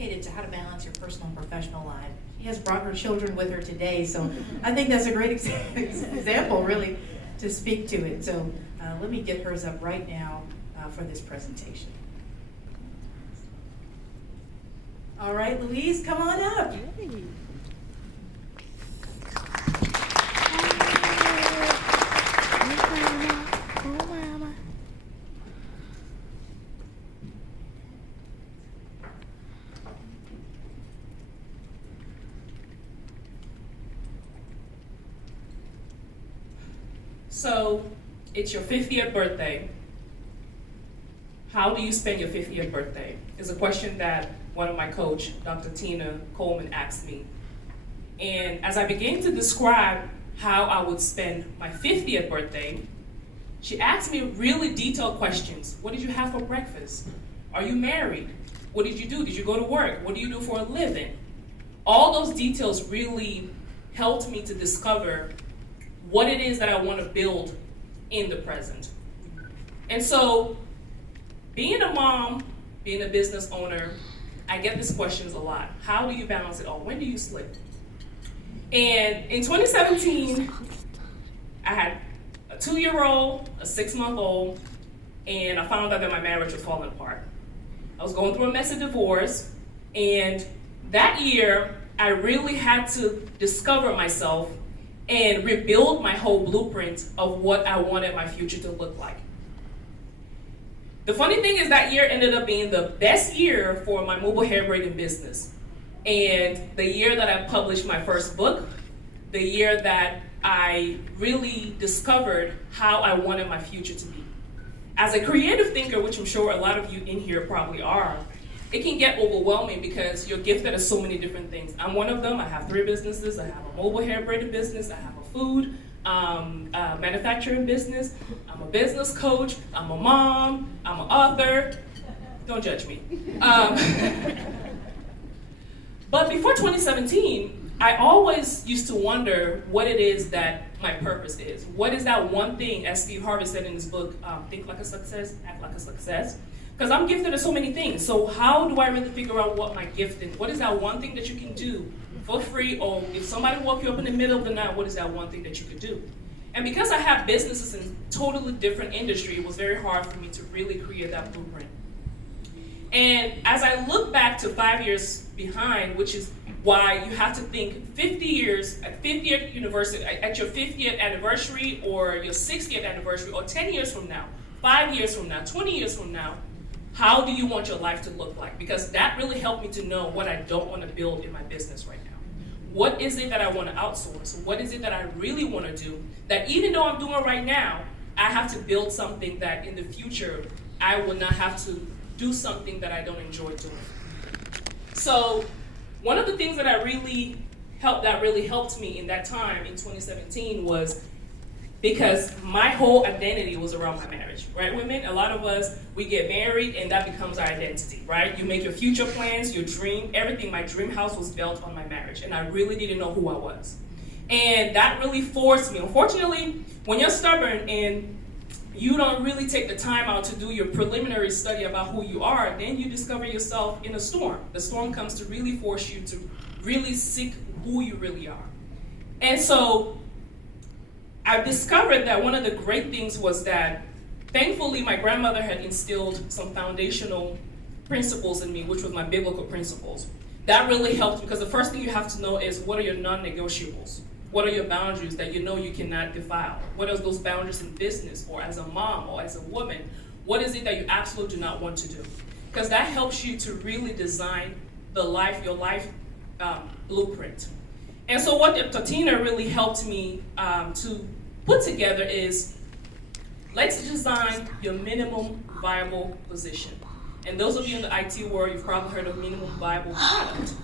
dedicated to how to balance your personal and professional life. She has brought her children with her today, so I think that's a great example, really, to speak to it. So let me get hers up right now for this presentation. All right, Louise, come on up. So, it's your 50th birthday. How do you spend your 50th birthday? Is a question that one of my coach, Dr. Tina Coleman, asked me. And as I began to describe how I would spend my 50th birthday, she asked me really detailed questions. What did you have for breakfast? Are you married? What did you do? Did you go to work? What do you do for a living? All those details really helped me to discover what it is that I want to build in the present. And so, being a mom, being a business owner, I get these questions a lot. How do you balance it all? When do you slip? And in 2017, I had a 2-year-old, a 6-month-old, and I found out that my marriage was falling apart. I was going through a messy divorce, and that year, I really had to discover myself and rebuild my whole blueprint of what I wanted my future to look like. The funny thing is that year ended up being the best year for my mobile hair braiding business. And the year that I published my first book, the year that I really discovered how I wanted my future to be. As a creative thinker, which I'm sure a lot of you in here probably are, it can get overwhelming because you're gifted at so many different things. I'm one of them. I have 3 businesses. I have a mobile hair braiding business. I have a food manufacturing business. I'm a business coach. I'm a mom. I'm an author. Don't judge me. But before 2017, I always used to wonder what it is that my purpose is. What is that one thing, as Steve Harvey said in his book, Think Like a Success, Act Like a Success? Because I'm gifted at so many things. So how do I really figure out what my gift is? What is that one thing that you can do for free? Or if somebody woke you up in the middle of the night, what is that one thing that you could do? And because I have businesses in totally different industry, it was very hard for me to really create that blueprint. And as I look back to 5 years behind, which is why you have to think 50 years at 50th university, at your 50th anniversary or your 60th anniversary, or 10 years from now, 5 years from now, 20 years from now, how do you want your life to look like? Because that really helped me to know what I don't want to build in my business right now. What is it that I want to outsource? What is it that I really want to do that even though I'm doing right now, I have to build something that in the future, I will not have to do something that I don't enjoy doing. So one of the things that really helped me in that time in 2017 was because my whole identity was around my marriage, right, women? A lot of us, we get married and that becomes our identity, right? You make your future plans, your dream, everything. My dream house was built on my marriage, and I really didn't know who I was. And that really forced me. Unfortunately, when you're stubborn and you don't really take the time out to do your preliminary study about who you are, then you discover yourself in a storm. The storm comes to really force you to really seek who you really are. And so I discovered that one of the great things was that, thankfully, my grandmother had instilled some foundational principles in me, which was my biblical principles. That really helped because the first thing you have to know is what are your non-negotiables? What are your boundaries that you know you cannot defile? What are those boundaries in business or as a mom or as a woman? What is it that you absolutely do not want to do? Because that helps you to really design your life blueprint. And so what Tatina really helped me to put together is, let's design your minimum viable position. And those of you in the IT world, you've probably heard of minimum viable product.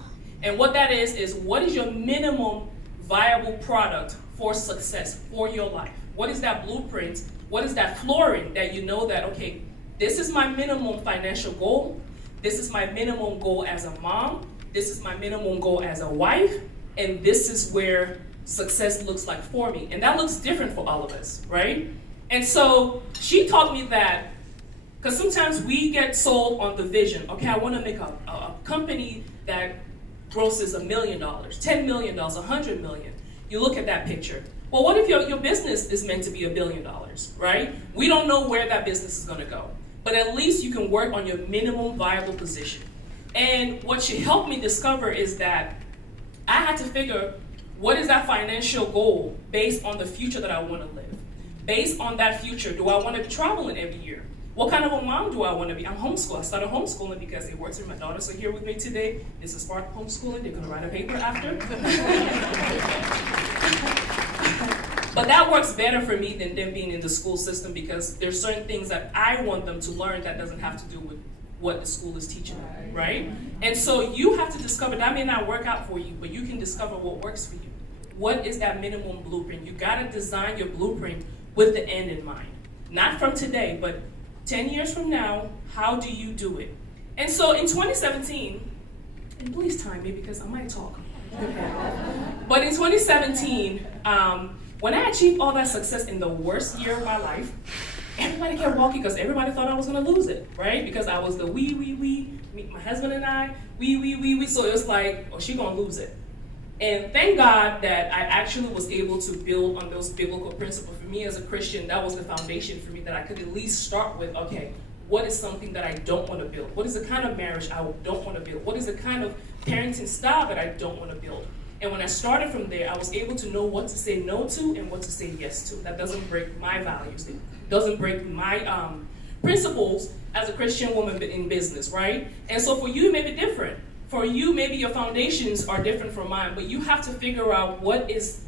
And what that is what is your minimum viable product for success for your life? What is that blueprint? What is that flooring that you know that, okay, this is my minimum financial goal. This is my minimum goal as a mom. This is my minimum goal as a wife. And this is where success looks like for me. And that looks different for all of us, right? And so she taught me that Because sometimes we get sold on the vision. Okay, I want to make a company that grosses $1 million, $10 million, $100 million. You look at that picture. Well, what if your business is meant to be $1 billion, right? We don't know where that business is going to go. But at least you can work on your minimum viable position. And what should help me discover is that I had to figure, what is that financial goal based on the future that I want to live? Based on that future, do I want to be traveling every year? What kind of a mom do I want to be? I'm homeschooled. I started homeschooling because it works with my daughters are here with me today. This is part of homeschooling. They're going to write a paper after. But that works better for me than them being in the school system because there's certain things that I want them to learn that doesn't have to do with what the school is teaching them, right? And so you have to discover, that may not work out for you, but you can discover what works for you. What is that minimum blueprint? You got to design your blueprint with the end in mind. Not from today, but 10 years from now, how do you do it? And so in 2017, and please time me because I might talk. Okay. But in 2017, when I achieved all that success in the worst year of my life, everybody kept walking because everybody thought I was going to lose it, right? Because I was the we, my husband and I, we. So it was like, oh, she's going to lose it. And thank God that I actually was able to build on those biblical principles. For me as a Christian, that was the foundation for me that I could at least start with, okay, what is something that I don't want to build? What is the kind of marriage I don't want to build? What is the kind of parenting style that I don't want to build? And when I started from there, I was able to know what to say no to and what to say yes to. That doesn't break my values. It doesn't break my principles as a Christian woman in business, right? And so for you, it may be different. For you, maybe your foundations are different from mine, but you have to figure out because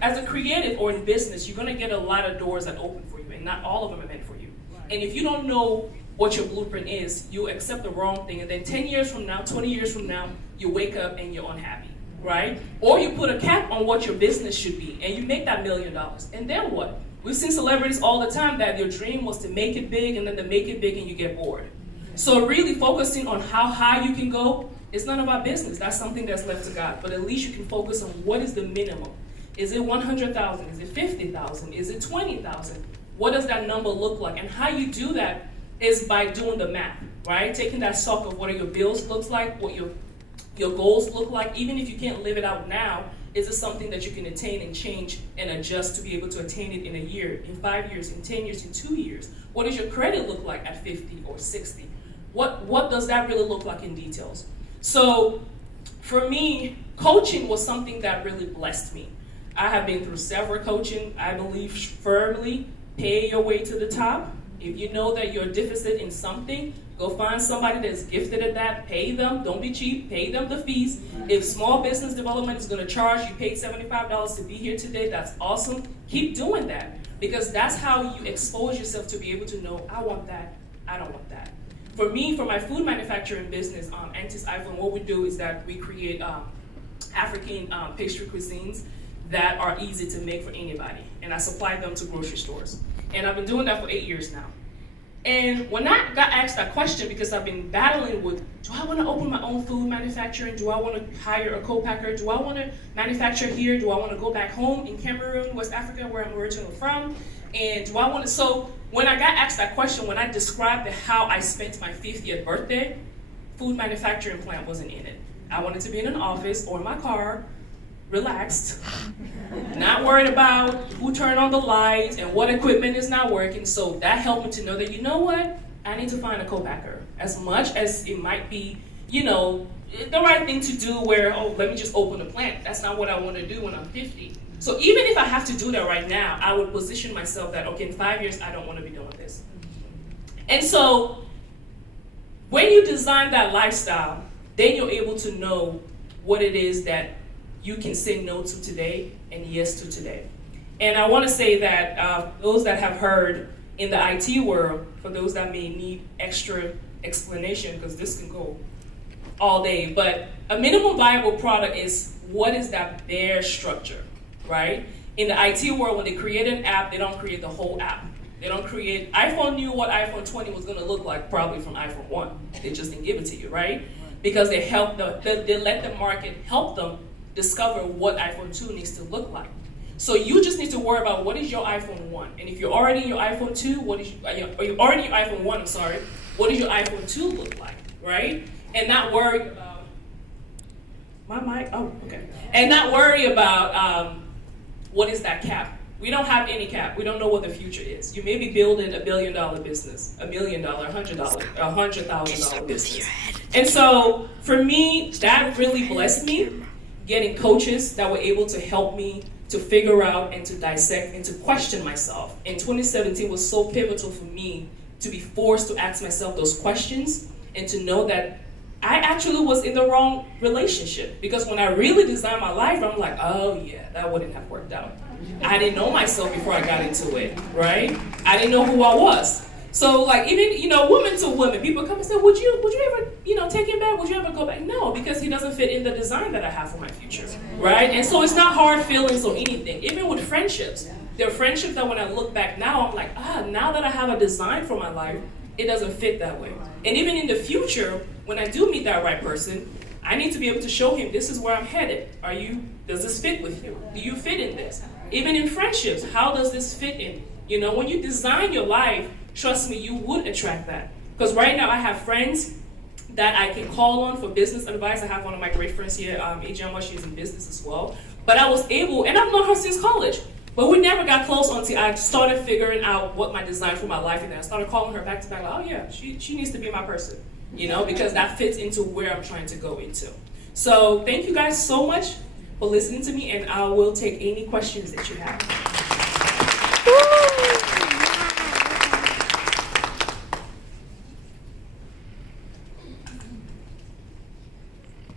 as a creative or in business, you're going to get a lot of doors that open for you, and not all of them are meant for you. Right. And if you don't know what your blueprint is, you accept the wrong thing, and then 10 years from now, 20 years from now, you wake up and you're unhappy, right? Or you put a cap on what your business should be, and you make that $1 million, and then what? We've seen celebrities all the time that their dream was to make it big, and then they make it big and you get bored. So really focusing on how high you can go is none of our business. That's something that's left to God. But at least you can focus on what is the minimum. Is it 100,000? Is it 50,000? Is it 20,000? What does that number look like? And how you do that is by doing the math, right? Taking that stock of what are your bills looks like, what your goals look like. Even if you can't live it out now, is it something that you can attain and change and adjust to be able to attain it in a year, in 5 years, in 10 years, in 2 years? What does your credit look like at 50 or 60? What does that really look like in details? So for me, coaching was something that really blessed me. I have been through several coaching. I believe firmly, pay your way to the top. If you know that you're a deficit in something, go find somebody that's gifted at that, pay them, don't be cheap, pay them the fees. If small business development is gonna charge, you paid $75 to be here today, that's awesome. Keep doing that, because that's how you expose yourself to be able to know, I want that, I don't want that. For me, for my food manufacturing business, Antis iPhone, what we do is that we create African pastry cuisines that are easy to make for anybody. And I supply them to grocery stores. And I've been doing that for 8 years now. And when I got asked that question, because I've been battling with, do I want to open my own food manufacturing? Do I want to hire a co-packer? Do I want to manufacture here? Do I want to go back home in Cameroon, West Africa, where I'm originally from? And do I want to, so when I got asked that question, when I described how I spent my 50th birthday, food manufacturing plant wasn't in it. I wanted to be in an office or in my car, relaxed, not worried about who turned on the lights and what equipment is not working. So that helped me to know that, you know what, I need to find a co-packer. As much as it might be, you know, the right thing to do where, oh, let me just open a plant. That's not what I want to do when I'm 50. So even if I have to do that right now, I would position myself that, okay, in 5 years, I don't want to be doing this. And so when you design that lifestyle, then you're able to know what it is that you can say no to today and yes to today. And I want to say that those that have heard in the IT world, for those that may need extra explanation, because this can go all day, but a minimum viable product is, what is that bare structure, right? In the IT world, when they create an app, they don't create the whole app. They don't create, iPhone knew what iPhone 20 was going to look like probably from iPhone 1. They just didn't give it to you, right? Because they help they let the market help them discover what iPhone 2 needs to look like. So you just need to worry about what is your iPhone 1. And if you're already in your iPhone 2, or you're already in your iPhone 1, I'm sorry, what does your iPhone 2 look like, right? And not worry about, my mic, oh, okay. And not worry about what is that cap. We don't have any cap. We don't know what the future is. You may be building $1 billion business, $1 million, $100,000 business. And so for me, that really blessed me, getting coaches that were able to help me to figure out and to dissect and to question myself. And 2017 was so pivotal for me to be forced to ask myself those questions and to know that I actually was in the wrong relationship. Because when I really designed my life, I'm like, oh yeah, that wouldn't have worked out. I didn't know myself before I got into it, right? I didn't know who I was. So like even, woman to woman, people come and say, would you ever, take him back? Would you ever go back? No, because he doesn't fit in the design that I have for my future, right? And so it's not hard feelings or anything. Even with friendships, there are friendships that when I look back now, I'm like, now that I have a design for my life, it doesn't fit that way. And even in the future, when I do meet that right person, I need to be able to show him this is where I'm headed. Does this fit with you? Do you fit in this? Even in friendships, how does this fit in? When you design your life, trust me, you would attract that. Because right now I have friends that I can call on for business advice. I have one of my great friends here, Ejama, she's in business as well. But I was able, and I've known her since college, but we never got close until I started figuring out what my design for my life is. And I started calling her back to back, like, oh yeah, she needs to be my person, because that fits into where I'm trying to go into. So thank you guys so much for listening to me, and I will take any questions that you have.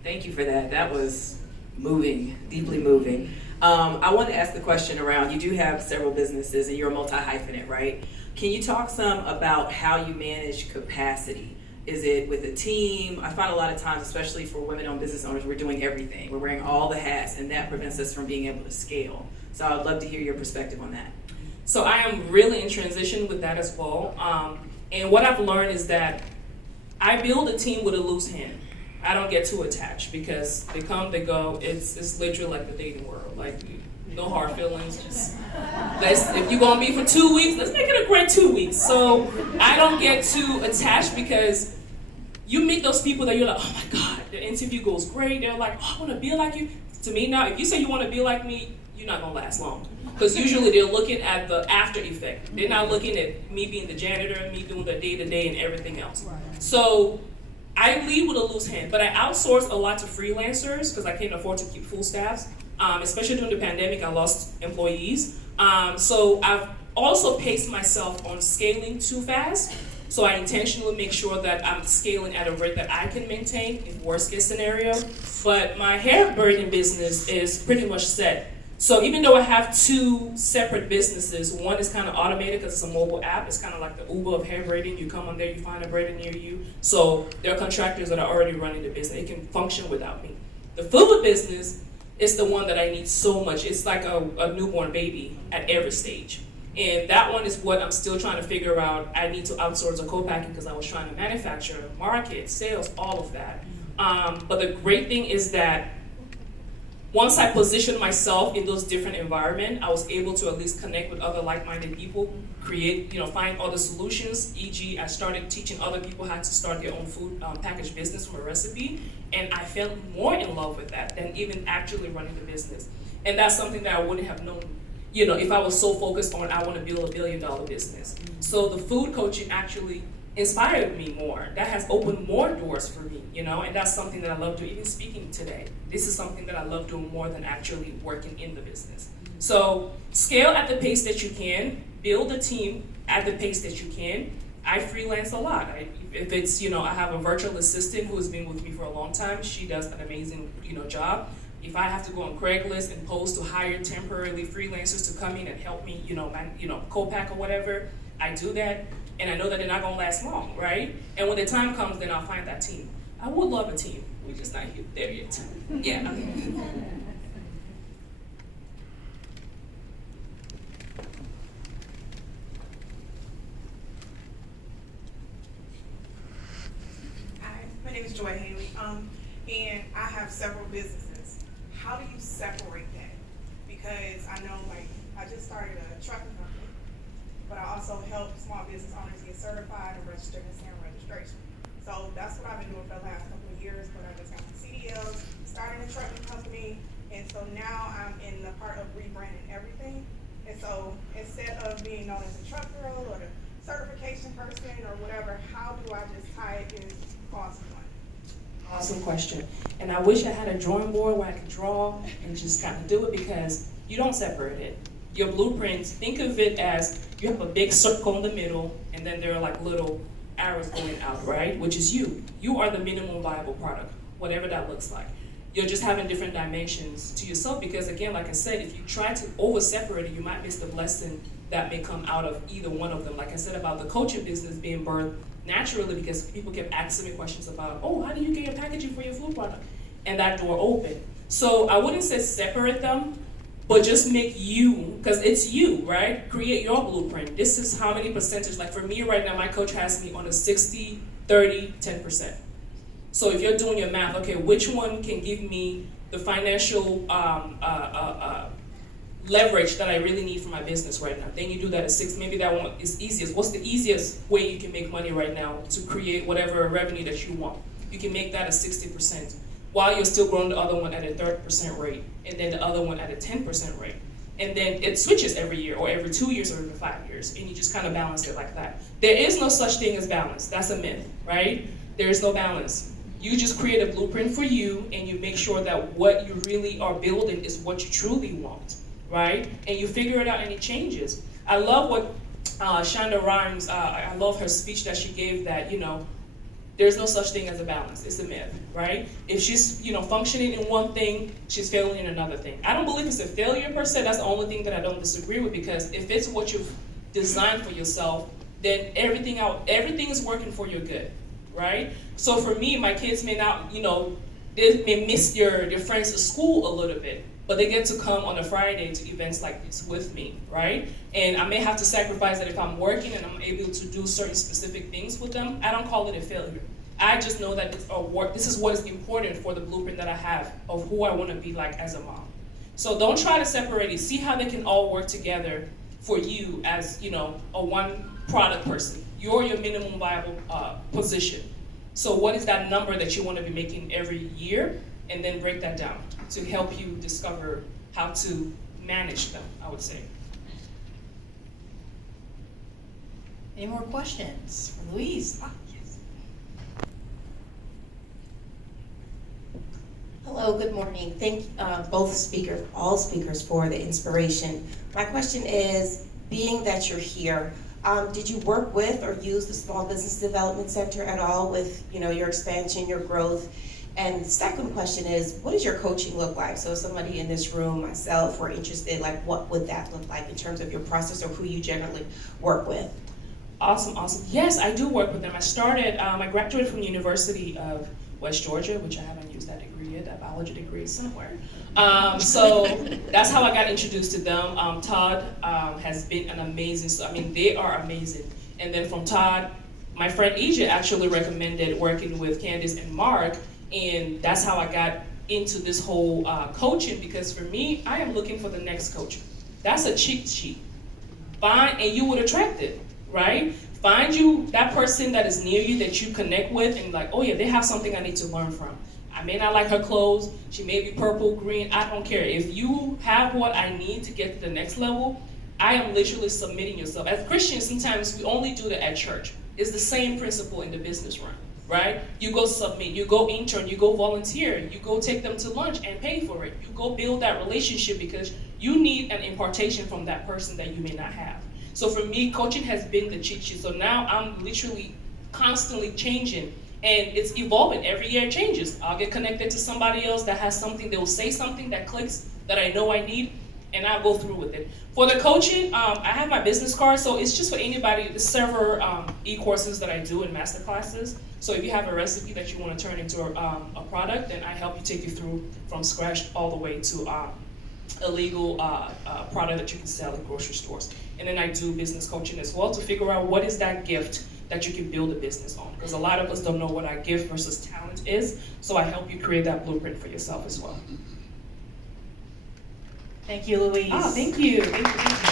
Thank you for that. That was moving, deeply moving. I want to ask the question around, you do have several businesses and you're a multi-hyphenate, right? Can you talk some about how you manage capacity? Is it with a team? I find a lot of times, especially for women-owned business owners, we're doing everything. We're wearing all the hats, and that prevents us from being able to scale. So I'd love to hear your perspective on that. So I am really in transition with that as well. And what I've learned is that I build a team with a loose hand. I don't get too attached because they come, they go. It's literally like the dating world. Like, no hard feelings. Just if you're gonna be for 2 weeks, let's make it a great 2 weeks. So I don't get too attached because you meet those people that you're like, oh my God, the interview goes great. They're like, oh, I want to be like you. To me now, if you say you want to be like me, you're not gonna last long. Because usually they're looking at the after effect. They're not looking at me being the janitor, me doing the day-to-day and everything else. So I lead with a loose hand, but I outsource a lot to freelancers because I can't afford to keep full staffs. Especially during the pandemic, I lost employees. So I've also paced myself on scaling too fast. So I intentionally make sure that I'm scaling at a rate that I can maintain in worst case scenario. But my hair braiding business is pretty much set. So even though I have two separate businesses, one is kind of automated because it's a mobile app. It's kind of like the Uber of hair braiding. You come on there, you find a braider near you. So there are contractors that are already running the business. It can function without me. The food business is the one that I need so much. It's like a newborn baby at every stage. And that one is what I'm still trying to figure out. I need to outsource a co-packing because I was trying to manufacture, market, sales, all of that. But the great thing is that once I positioned myself in those different environments, I was able to at least connect with other like-minded people, create, find other solutions. E.g., I started teaching other people how to start their own food package business from a recipe, and I fell more in love with that than even actually running the business. And that's something that I wouldn't have known, if I was so focused on I want to build $1 billion business. So the food coaching actually inspired me more. That has opened more doors for me, and that's something that I love doing. Even speaking today, this is something that I love doing more than actually working in the business. So scale at the pace that you can, build a team at the pace that you can. I freelance a lot. If it's, I have a virtual assistant who has been with me for a long time. She does an amazing, job. If I have to go on Craigslist and post to hire temporarily freelancers to come in and help me, co-pack or whatever, I do that. And I know that they're not gonna last long, right? And when the time comes, then I'll find that team. I would love a team. We're just not there yet. Yeah. Hi, my name is Joy Haley, and I have several businesses. How do you separate that? because I know, like, I just started a trucking company, but I also help small business owners get certified and registered and send registration. So that's what I've been doing for the last couple of years, but I just got my CDLs, starting a trucking company, and so now I'm in the part of rebranding everything. And so instead of being known as a truck girl or the certification person or whatever, how do I just tie it in cost one? Awesome question. And I wish I had a drawing board where I could draw and just kind of do it, because you don't separate it. Your blueprints, think of it as you have a big circle in the middle, and then there are like little arrows going out, right? Which is you. You are the minimum viable product, whatever that looks like. You're just having different dimensions to yourself, because again, like I said, if you try to over-separate it, you might miss the blessing that may come out of either one of them. Like I said about the coaching business being birthed naturally because people kept asking me questions about, oh, how do you get your packaging for your food product? And that door opened. So I wouldn't say separate them, but just make you, because it's you, right? Create your blueprint. This is how many percentage, like for me right now, my coach has me on a 60, 30, 10%. So if you're doing your math, okay, which one can give me the financial leverage that I really need for my business right now? Then you do that at 6. Maybe that one is easiest. What's the easiest way you can make money right now to create whatever revenue that you want? You can make that at 60%, while you're still growing the other one at a 30% rate, and then the other one at a 10% rate. And then it switches every year, or every 2 years, or every 5 years, and you just kind of balance it like that. There is no such thing as balance. That's a myth, right? There is no balance. You just create a blueprint for you, and you make sure that what you really are building is what you truly want, right? And you figure it out, and it changes. I love what Shonda Rhimes, I love her speech that she gave, that, there's no such thing as a balance. It's a myth, right? If she's, functioning in one thing, she's failing in another thing. I don't believe it's a failure per se. That's the only thing that I don't disagree with, because if it's what you've designed for yourself, then everything is working for your good, right? So for me, my kids may not, they may miss their friends at school a little bit, but they get to come on a Friday to events like this with me, right? And I may have to sacrifice that if I'm working and I'm able to do certain specific things with them. I don't call it a failure. I just know that this is what is important for the blueprint that I have of who I want to be like as a mom. So don't try to separate it. See how they can all work together for you as, a one product person. You're your minimum viable position. So what is that number that you want to be making every year? And then break that down to help you discover how to manage them, I would say. Any more questions for Louise? Yes. Hello, good morning. Thank all speakers for the inspiration. My question is, being that you're here, did you work with or use the Small Business Development Center at all with your expansion, your growth? And the second question is, what does your coaching look like? So if somebody in this room, myself, were interested, like what would that look like in terms of your process or who you generally work with? Awesome. Yes, I do work with them. I graduated from the University of West Georgia, which I haven't used that degree yet, that biology degree is somewhere. So that's how I got introduced to them. Todd has been an amazing, they are amazing. And then from Todd, my friend EJ actually recommended working with Candace and Mark, and that's how I got into this whole coaching, because for me, I am looking for the next coach. That's a cheat sheet. Find, and you would attract it, right? Find you that person that is near you that you connect with, and like, oh yeah, they have something I need to learn from. I may not like her clothes, she may be purple, green, I don't care. If you have what I need to get to the next level, I am literally submitting yourself. As Christians, sometimes we only do that at church. It's the same principle in the business realm, right? You go submit, you go intern, you go volunteer, you go take them to lunch and pay for it. You go build that relationship because you need an impartation from that person that you may not have. So for me, coaching has been the cheat sheet. So now I'm literally constantly changing, and it's evolving. Every year it changes. I'll get connected to somebody else that has something, they will say something that clicks that I know I need, and I'll go through with it. For the coaching, I have my business card, so it's just for anybody. There's several e-courses that I do in master classes. So if you have a recipe that you want to turn into a product, then I help you take you through from scratch all the way to a legal product that you can sell in grocery stores. And then I do business coaching as well to figure out what is that gift that you can build a business on. Because a lot of us don't know what our gift versus talent is, so I help you create that blueprint for yourself as well. Thank you, Louise. Oh, thank you. Thank you. Thank you.